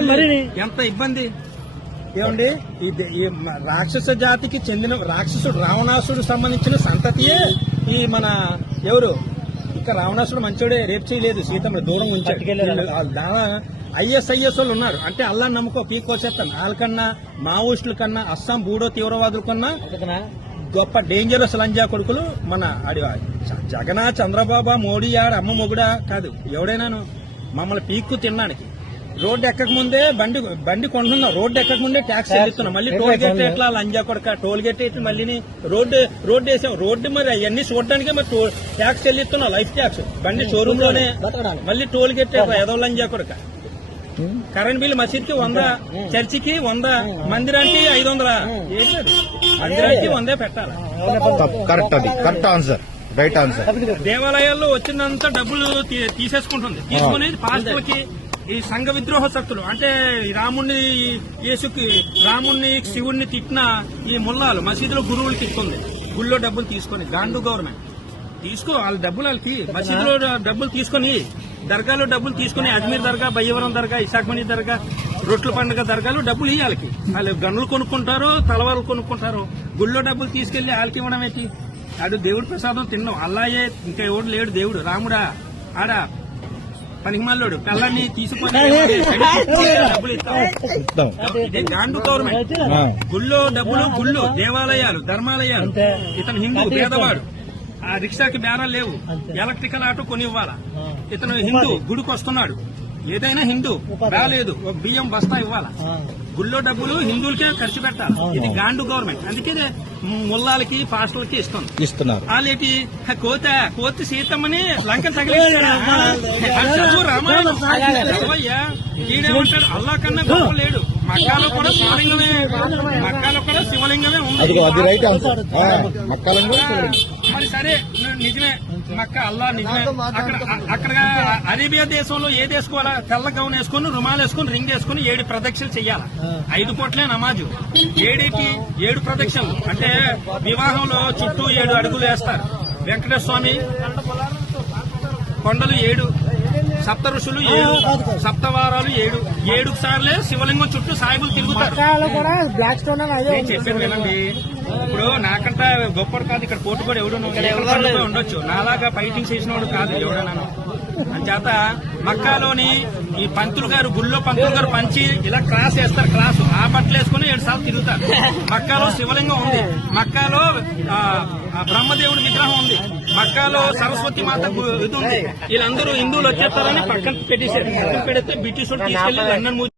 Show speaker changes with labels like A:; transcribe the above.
A: మరి
B: ఎంత ఇబ్బంది? ఏమండి ఈ రాక్షస జాతికి చెందిన రాక్షసుడు రావణాసుడు సంబంధించిన సంతతియే ఈ మన ఎవరు? ఇంకా రావణాసుడు మంచోడే రేపు చేయలేదు. సీతమ్మ దూరం. ఉంచాడు ఐఎస్ఐఎస్ వాళ్ళు ఉన్నారు. అంటే అల్లా నమ్ముకో పీకోసేస్తాను వాళ్ళకన్నా మావోయిస్టుల కన్నా అస్సాం బూడో తీవ్రవాదుల కన్నా గొప్ప డేంజరస్ లంజా కొడుకులు మన జ- జగన చంద్రబాబు మోడీ ఆడ అమ్మ మొగుడా కాదు. ఎవడైనాను? మమ్మల్ని పీక్కు తినడానికి. రోడ్డు ఎక్కక ముందే బండి బండి కొంటున్నాం. రోడ్డు ఎక్కక ముందే ట్యాక్స్ చెల్లిస్తున్నాం. మళ్ళీ టోల్ గేట్ ఎట్లా? లంజా కొడక టోల్ గేట్ ఎట్లా? మళ్ళీ రోడ్డు రోడ్డు వేసాం. రోడ్డు మరి అవన్నీ చూడడానికి మరి ట్యాక్స్ చెల్లిస్తున్నాం. Life tax. బండి
A: షోరూమ్లోనే.
B: మళ్ళీ టోల్ గేట్ ఏదో లంజా కొడక. కరెంట్ బిల్ మసీద్కి వంద చర్చికి వంద మందిరానికి ఐదు వందల? మందిరానికి వందే పెట్టాలి?
C: కరెక్ట్ అది. Correct answer. Right answer.
B: దేవాలయాల్లో వచ్చినంత డబ్బులు తీసేసుకుంటుంది. తీసుకుని పాస్టర్లకి ఈ సంఘ విద్రోహ శక్తులు అంటే రాముణ్ణి యేసుకి రాముణ్ణి శివుణ్ణి తిట్టిన ఈ ముల్లాలు మసీదులో గురువులు ఇస్తుంది గుళ్ళో డబ్బులు తీసుకొని గాండు గవర్నమెంట్. తీసుకో వాళ్ళ డబ్బులు వాళ్ళకి మసీదులో డబ్బులు తీసుకొని దర్గాలో డబ్బులు తీసుకొని అజ్మీర్ దర్గా బయ్యవరం దర్గా ఇసాక్మణి దర్గా రొట్ల పండుగ దర్గాలు డబ్బులు ఇవ్వాలి వాళ్ళు గన్నులు కొనుక్కుంటారు తలవారు కొనుక్కుంటారు గుళ్ళో డబ్బులు తీసుకెళ్ళి వాళ్ళకి ఇవ్వడం ఏంటి? ఆడు దేవుడి ప్రసాదం తిన్నాం. అల్లాయే ఇంకా ఎవడు లేడు దేవుడు. రాముడా ఆడా పనికిమాలోడు పిల్లల్ని తీసుకొని డబ్బులు ఇస్తాం.
C: ఇస్తాం
B: ఇదే గాండు గవర్నమెంట్. గుళ్ళో డబ్బులు గుళ్ళు దేవాలయాలు ధర్మాలయాలు.
A: అంతే.
B: ఇతను హిందూ పేదవాడు. ఆ రిక్షాకి బేరాలు లేవు. ఎలక్ట్రికల్ ఆటో కొని ఇవ్వాలా ఇతను హిందూ గుడికి వస్తున్నాడు. ఏదైనా హిందూ. రాలేదు. ఒక బియ్యం బస్తా ఇవ్వాలా? గుళ్ళో డబ్బులు హిందువులకే ఖర్చు పెట్టాలి ఇది గాండు గవర్నమెంట్ అందుకే ముల్లాలకి పాస్టర్లకి ఇస్తుంది
C: ఇస్తున్నారు
B: వాళ్ళేటి కోత కోతి సీతమ్మని లంక చదువు రామాయణం ఈడేమంటాడు అల్లా కన్నా గొప్ప లేడు మక్కాలో కూడా శివలింగమే మక్కాలో కూడా శివలింగమే ఉంది మరి సరే నిజమే. మక్క అల్లా నిజమే. అక్కడ అరేబియా దేశంలో ఏది వేసుకోవాలా తెల్ల గౌన్ వేసుకొని రుమాలు వేసుకొని రింగ్ వేసుకొని ఏడు ప్రదక్షిణలు చెయ్యాలా? ఐదు కోట్లే నమాజు. ఏడేటి ఏడు ప్రదక్షిణలు. అంటే వివాహంలో చుట్టూ ఏడు అడుగులు వేస్తారు. వెంకటేశ్వర స్వామి కొండలు ఏడు సప్త ఋషులు ఏడు సప్తవారాలు ఏడు. ఏడు సార్లే శివలింగం చుట్టూ సాయిబులు తిరుగుతారు. వినండి. ఇప్పుడు నాకంట గొప్పడు కాదు ఇక్కడ పోటీ కూడా ఎవడు ఉండొచ్చు. నాలాగా ఫైటింగ్ చేసిన వాడు కాదు ఎవడన్నాను అంచేత మక్కాలోని ఈ పంతులు గారు గుళ్ళో పంతులు గారు పంచి ఇలా క్రాస్ వేస్తారు క్రాస్. ఆ బట్టలు వేసుకుని ఏడు సార్లు తిరుగుతారు. మక్కాలో శివలింగం ఉంది. మక్కాలో బ్రహ్మదేవుడి విగ్రహం ఉంది. మక్కాలో సరస్వతి మాత ఇది ఉంది. వీళ్ళందరూ హిందువులు వచ్చేస్తారని పక్కన పెట్టేశారు. పక్కన పెడితే బ్రిటిష్ వాళ్ళు తీసుకెళ్ళి లండన్